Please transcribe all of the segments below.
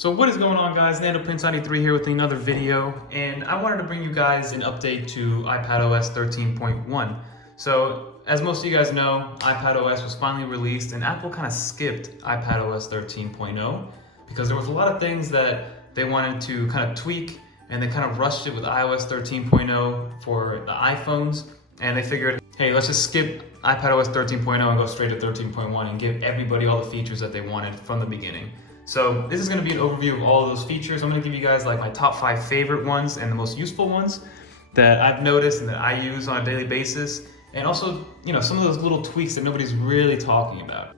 So what is going on, guys? NandoPrince93 here with another video, and I wanted to bring you guys an update to iPadOS 13.1. So as most of you guys know, iPadOS was finally released and Apple kind of skipped iPadOS 13.0 because there was a lot of things that they wanted to kind of tweak, and they kind of rushed it with iOS 13.0 for the iPhones, and they figured, hey, let's just skip iPadOS 13.0 and go straight to 13.1 and give everybody all the features that they wanted from the beginning. So this is going to be an overview of all of those features. I'm going to give you guys like my top 5 favorite ones and the most useful ones that I've noticed and that I use on a daily basis, and also, you know, some of those little tweaks that nobody's really talking about.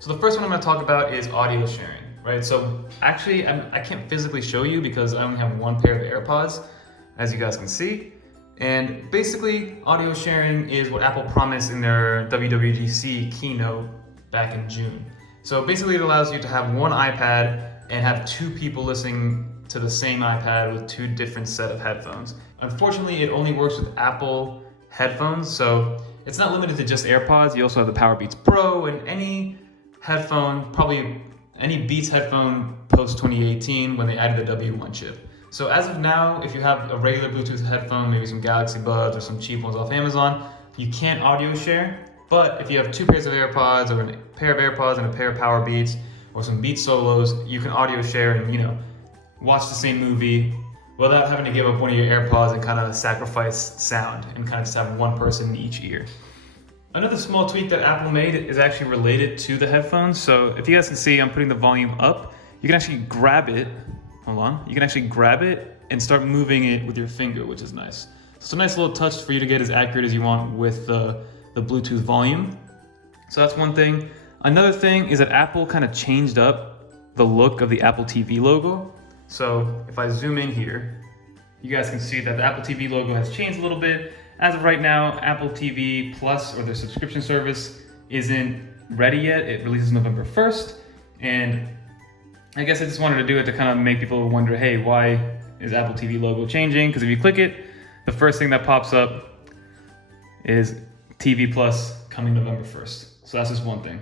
So the first one I'm going to talk about is audio sharing, right? So actually, I can't physically show you because I only have one pair of AirPods, as you guys can see. And basically, audio sharing is what Apple promised in their WWDC keynote back in June. So basically it allows you to have one iPad and have two people listening to the same iPad with two different set of headphones. Unfortunately, it only works with Apple headphones, so it's not limited to just AirPods. You also have the Powerbeats Pro and any headphone, probably any Beats headphone post 2018 when they added the W1 chip. So as of now, if you have a regular Bluetooth headphone, maybe some Galaxy Buds or some cheap ones off Amazon, you can't audio share. But if you have two pairs of AirPods, or a pair of AirPods and a pair of Powerbeats, or some Beats solos, you can audio share and, you know, watch the same movie without having to give up one of your AirPods and kind of sacrifice sound and kind of just have one person in each ear. Another small tweak that Apple made is actually related to the headphones. So if you guys can see, I'm putting the volume up. You can actually grab it. Hold on. You can actually grab it and start moving it with your finger, which is nice. So it's a nice little touch for you to get as accurate as you want with the Bluetooth volume. So that's one thing. Another thing is that Apple kind of changed up the look of the Apple TV logo. So if I zoom in here, you guys can see that the Apple TV logo has changed a little bit. As of right now, Apple TV Plus, or their subscription service, isn't ready yet. It releases November 1st. And I guess I just wanted to do it to kind of make people wonder, hey, why is Apple TV logo changing? Because if you click it, the first thing that pops up is TV Plus coming November 1st. So that's just one thing.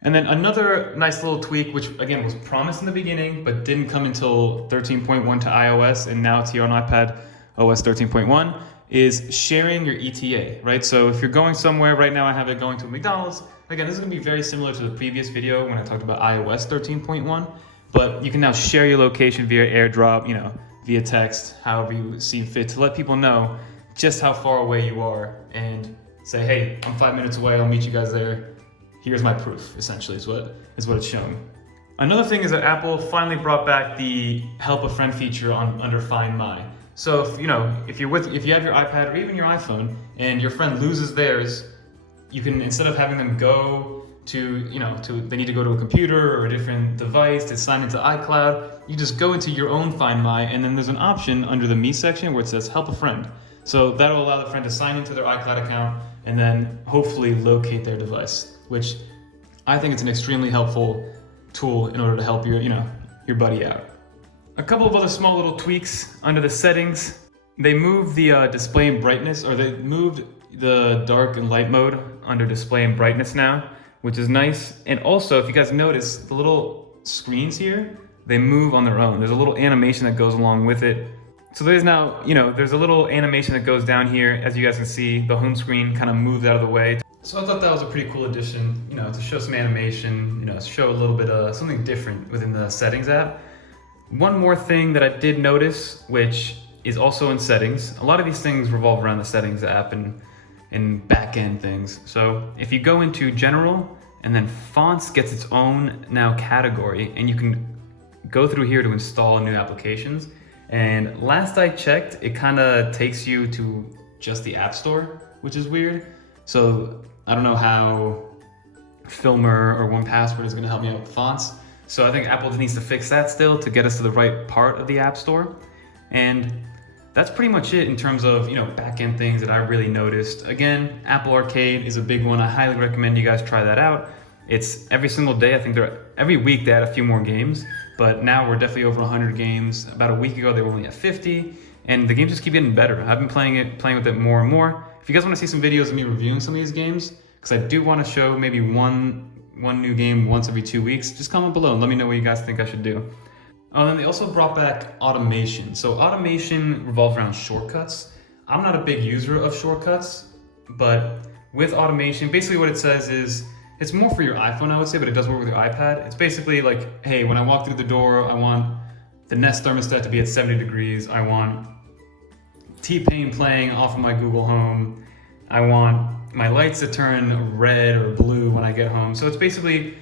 And then another nice little tweak, which again was promised in the beginning, but didn't come until 13.1 to iOS, and now it's here on iPadOS 13.1, is sharing your ETA, right? So if you're going somewhere, right now I have it going to McDonald's. Again, this is gonna be very similar to the previous video when I talked about iOS 13.1, but you can now share your location via AirDrop, you know, via text, however you see fit, to let people know just how far away you are and say, hey, I'm 5 minutes away, I'll meet you guys there. Here's my proof, essentially, is what it's showing. Another thing is that Apple finally brought back the Help a Friend feature under Find My. So if you have your iPad or even your iPhone and your friend loses theirs, you can, instead of having them go to, they need to go to a computer or a different device to sign into iCloud, you just go into your own Find My, and then there's an option under the Me section where it says Help a Friend. So that'll allow the friend to sign into their iCloud account and then hopefully locate their device, which I think it's an extremely helpful tool in order to help your buddy out. A couple of other small little tweaks under the settings. They moved the display and brightness, or they moved the dark and light mode under display and brightness now, which is nice. And also, if you guys notice, the little screens here, they move on their own. There's a little animation that goes along with it. So there's now, there's a little animation that goes down here. As you guys can see, the home screen kind of moved out of the way. So I thought that was a pretty cool addition, to show some animation, to show a little bit of something different within the settings app. One more thing that I did notice, which is also in settings. A lot of these things revolve around the settings app and back-end things. So if you go into general, and then fonts gets its own now category, and you can go through here to install new applications. And last I checked, it kind of takes you to just the App Store, which is weird. So I don't know how Filmer or 1Password is going to help me out with fonts. So I think Apple needs to fix that still to get us to the right part of the App Store. And that's pretty much it in terms of, back-end things that I really noticed. Again, Apple Arcade is a big one. I highly recommend you guys try that out. It's every single day. I think every week they add a few more games. But now we're definitely over 100 games. About a week ago, they were only at 50, and the games just keep getting better. I've been playing with it more and more. If you guys want to see some videos of me reviewing some of these games, because I do want to show maybe one new game once every 2 weeks, just comment below and let me know what you guys think I should do. Oh, and then they also brought back automation. So automation revolves around shortcuts. I'm not a big user of shortcuts, but with automation, basically what it says is, it's more for your iPhone, I would say, but it does work with your iPad. It's basically like, hey, when I walk through the door, I want the Nest thermostat to be at 70 degrees. I want T-Pain playing off of my Google Home. I want my lights to turn red or blue when I get home. So it's basically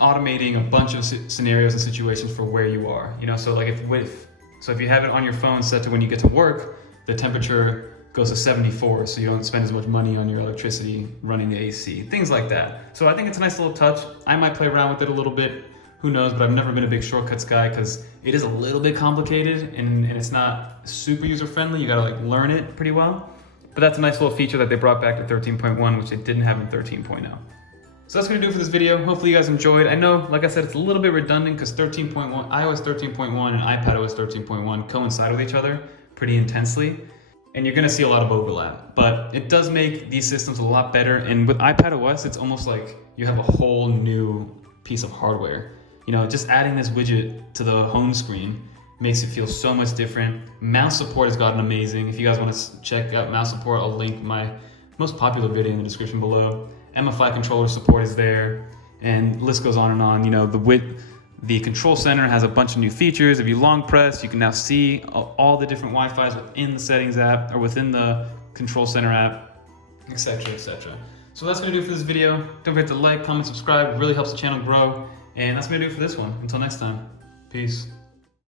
automating a bunch of scenarios and situations for where you are. You know, so like if you have it on your phone set to when you get to work, the temperature goes to 74, so you don't spend as much money on your electricity running the AC, things like that. So I think it's a nice little touch. I might play around with it a little bit, who knows, but I've never been a big shortcuts guy because it is a little bit complicated and it's not super user-friendly. You gotta like learn it pretty well. But that's a nice little feature that they brought back to 13.1, which they didn't have in 13.0. So that's gonna do it for this video. Hopefully you guys enjoyed. I know, like I said, it's a little bit redundant because 13.1, iOS 13.1 and iPadOS 13.1 coincide with each other pretty intensely. And you're gonna see a lot of overlap, but it does make these systems a lot better. And with iPadOS, it's almost like you have a whole new piece of hardware. You know, just adding this widget to the home screen makes it feel so much different. Mouse support has gotten amazing. If you guys want to check out mouse support, I'll link my most popular video in the description below. MFI controller support is there, and list goes on and on. You know, the control center has a bunch of new features. If you long press, you can now see all the different Wi-Fi's within the settings app or within the control center app, etc., etc. So that's gonna do it for this video. Don't forget to like, comment, subscribe. It really helps the channel grow. And that's gonna do it for this one. Until next time, peace.